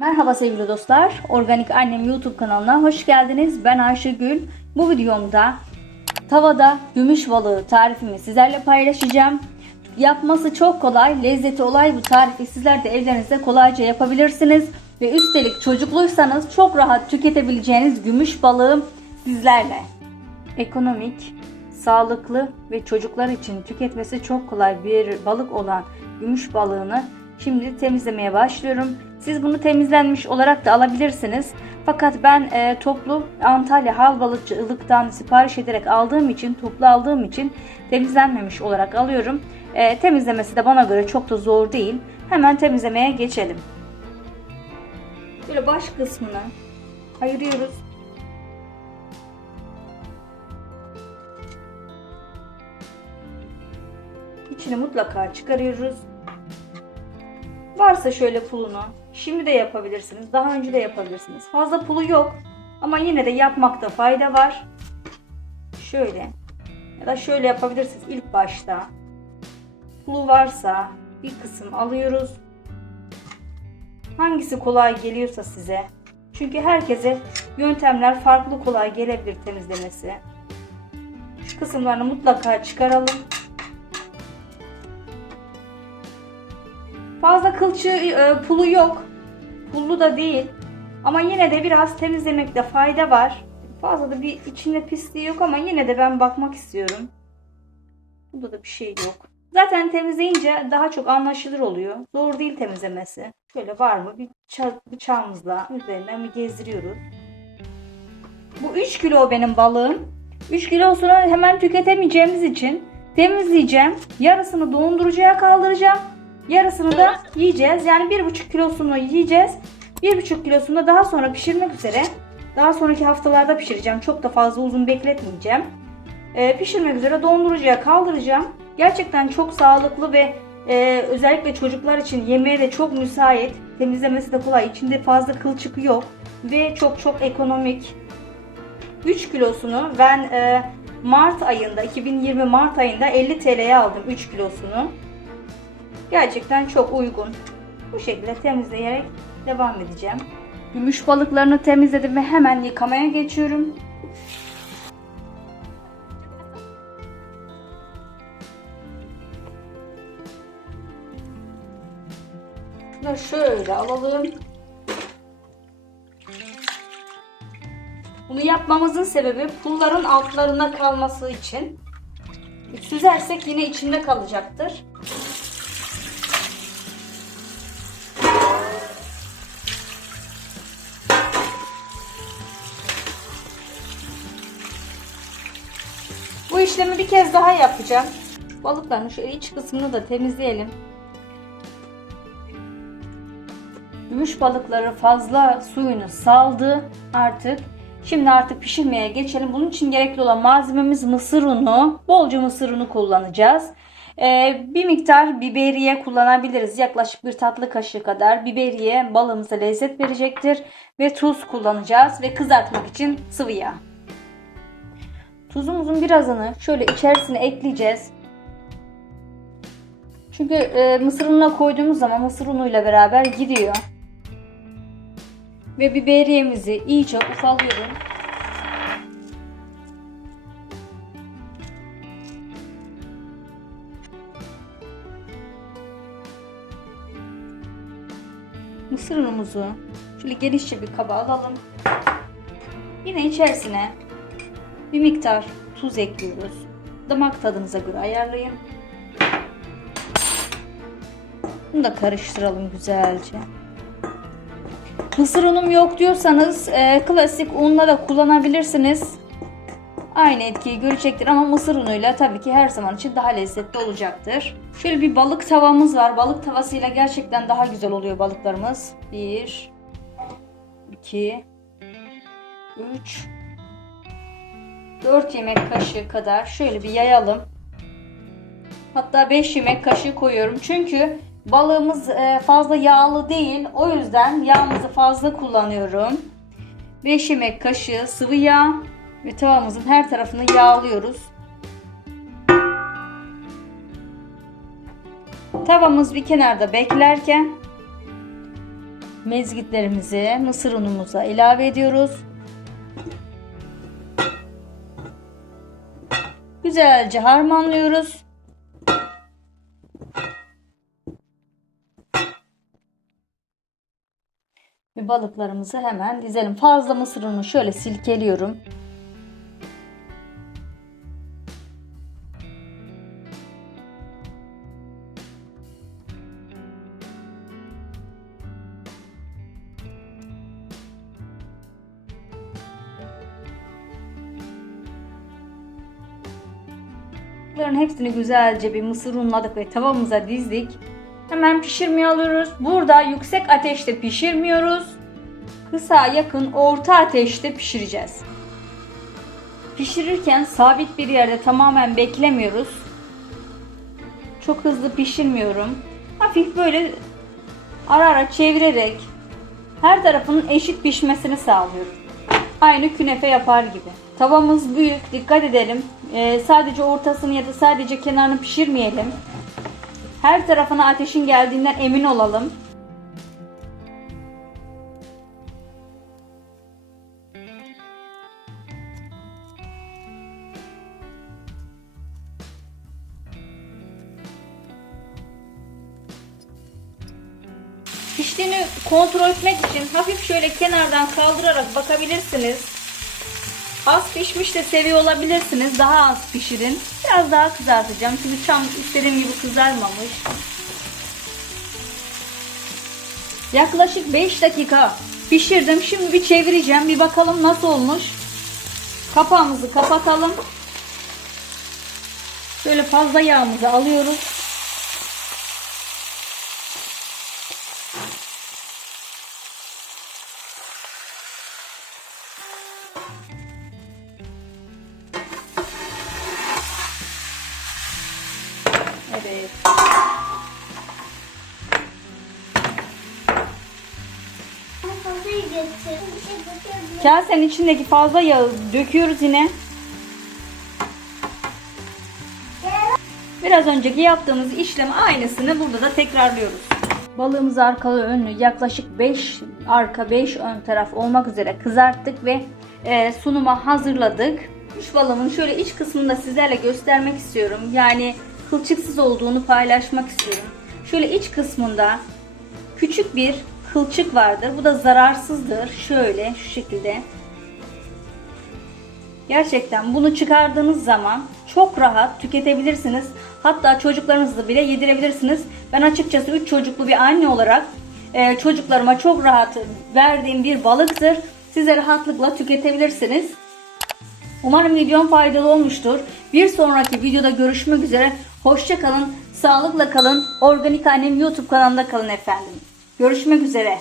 Merhaba sevgili dostlar. Organik Annem YouTube kanalına hoş geldiniz. Ben Ayşegül. Bu videomda tavada gümüş balığı tarifimi sizlerle paylaşacağım. Yapması çok kolay, lezzeti olay bu tarifi sizler de evlerinizde kolayca yapabilirsiniz. Ve üstelik çocukluysanız çok rahat tüketebileceğiniz gümüş balığı sizlerle. Ekonomik, sağlıklı ve çocuklar için tüketmesi çok kolay bir balık olan gümüş balığını şimdi temizlemeye başlıyorum. Siz bunu temizlenmiş olarak da alabilirsiniz. Fakat ben e, toplu Antalya Hal Balıkçılık'tan sipariş ederek aldığım için, toplu aldığım için temizlenmemiş olarak alıyorum. E, temizlemesi de bana göre çok da zor değil. Hemen temizlemeye geçelim. Böyle baş kısmını ayırıyoruz. İçini mutlaka çıkarıyoruz. Varsa şöyle pulunu, şimdi de yapabilirsiniz, daha önce de yapabilirsiniz. Fazla pulu yok ama yine de yapmakta fayda var. Şöyle ya da şöyle yapabilirsiniz ilk başta. Pulu varsa bir kısım alıyoruz. Hangisi kolay geliyorsa size. Çünkü herkese yöntemler farklı kolay gelebilir temizlemesi. Şu kısımlarını mutlaka çıkaralım. Fazla kılçığı, e, pulu yok. Pullu da değil. Ama yine de biraz temizlemekte fayda var. Fazla da bir içinde pisliği yok ama yine de ben bakmak istiyorum. Bunda da bir şey yok. Zaten temizleyince daha çok anlaşılır oluyor. Zor değil temizlemesi. Şöyle var mı bir ça- bıçağımızla üzerinden bir gezdiriyoruz. Bu 3 kilo benim balığım. 3 kilosunu hemen tüketemeyeceğimiz için temizleyeceğim. Yarısını dondurucuya kaldıracağım. Yarısını da yiyeceğiz. Yani 1,5 kilosunu yiyeceğiz. 1,5 kilosunu da daha sonra pişirmek üzere. Daha sonraki haftalarda pişireceğim. Çok da fazla uzun bekletmeyeceğim. Ee, pişirmek üzere dondurucuya kaldıracağım. Gerçekten çok sağlıklı ve e, özellikle çocuklar için yemeğe de çok müsait. Temizlemesi de kolay. İçinde fazla kılçık yok. Ve çok çok ekonomik. 3 kilosunu ben e, Mart ayında 2020 Mart ayında 50 TL'ye aldım 3 kilosunu. Gerçekten çok uygun. Bu şekilde temizleyerek devam edeceğim. Gümüş balıklarını temizledim ve hemen yıkamaya geçiyorum. Şunu şöyle alalım. Bunu yapmamızın sebebi pulların altlarına kalması için. Süzersek yine içinde kalacaktır. İşlemi bir kez daha yapacağım. Balıkların şu iç kısmını da temizleyelim. Gümüş balıkları fazla suyunu saldı artık. Şimdi artık pişirmeye geçelim. Bunun için gerekli olan malzememiz mısır unu. Bolca mısır unu kullanacağız. Ee, bir miktar biberiye kullanabiliriz. Yaklaşık bir tatlı kaşığı kadar biberiye balığımıza lezzet verecektir. Ve tuz kullanacağız ve kızartmak için sıvı yağ. Tuzumuzun birazını şöyle içerisine ekleyeceğiz. Çünkü e, mısır ununa koyduğumuz zaman mısır unuyla beraber gidiyor. Ve biberiyemizi iyice ufalıyorum. Mısır unumuzu şöyle genişçe bir kaba alalım. Yine içerisine bir miktar tuz ekliyoruz. Damak tadınıza göre ayarlayın. Bunu da karıştıralım güzelce. Mısır unum yok diyorsanız e, klasik unla da kullanabilirsiniz. Aynı etkiyi görecektir ama mısır unuyla tabii ki her zaman için daha lezzetli olacaktır. Şöyle bir balık tavamız var. Balık tavasıyla gerçekten daha güzel oluyor balıklarımız. 1 2 3 4 yemek kaşığı kadar şöyle bir yayalım. Hatta 5 yemek kaşığı koyuyorum. Çünkü balığımız e, fazla yağlı değil. O yüzden yağımızı fazla kullanıyorum. 5 yemek kaşığı sıvı yağ ve tavamızın her tarafını yağlıyoruz. Tavamız bir kenarda beklerken mezgitlerimizi mısır unumuza ilave ediyoruz. Güzelce harmanlıyoruz. Ve balıklarımızı hemen dizelim. Fazla mısır unu şöyle silkeliyorum. Bunların hepsini güzelce bir mısır unladık ve tavamıza dizdik. Hemen pişirmeye alıyoruz. Burada yüksek ateşte pişirmiyoruz. Kısa, yakın, orta ateşte pişireceğiz. Pişirirken sabit bir yerde tamamen beklemiyoruz. Çok hızlı pişirmiyorum. Hafif böyle ara ara çevirerek her tarafının eşit pişmesini sağlıyorum. Aynı künefe yapar gibi. Tavamız büyük. Dikkat edelim. Ee, sadece ortasını ya da sadece kenarını pişirmeyelim. Her tarafına ateşin geldiğinden emin olalım. Piştiğini kontrol etmek için hafif şöyle kenardan kaldırarak bakabilirsiniz. Az pişmiş de seviyor olabilirsiniz. Daha az pişirin. Biraz daha kızartacağım. Çünkü tam istediğim gibi kızarmamış. Yaklaşık 5 dakika pişirdim. Şimdi bir çevireceğim. Bir bakalım nasıl olmuş. Kapağımızı kapatalım. Böyle fazla yağımızı alıyoruz. Kasenin içindeki fazla yağı döküyoruz yine. Biraz önceki yaptığımız işlem aynısını burada da tekrarlıyoruz. Balığımızı arkalı önlü yaklaşık 5 arka 5 ön taraf olmak üzere kızarttık ve e, sunuma hazırladık. Kuş balığımın şöyle iç kısmını da sizlerle göstermek istiyorum. Yani kılçıksız olduğunu paylaşmak istiyorum. Şöyle iç kısmında küçük bir kılçık vardır. Bu da zararsızdır. Şöyle şu şekilde. Gerçekten bunu çıkardığınız zaman çok rahat tüketebilirsiniz. Hatta çocuklarınızı bile yedirebilirsiniz. Ben açıkçası 3 çocuklu bir anne olarak e, çocuklarıma çok rahat verdiğim bir balıktır. Siz de rahatlıkla tüketebilirsiniz. Umarım videom faydalı olmuştur. Bir sonraki videoda görüşmek üzere. Hoşça kalın, sağlıkla kalın. Organik Annem YouTube kanalında kalın efendim. Görüşmek üzere.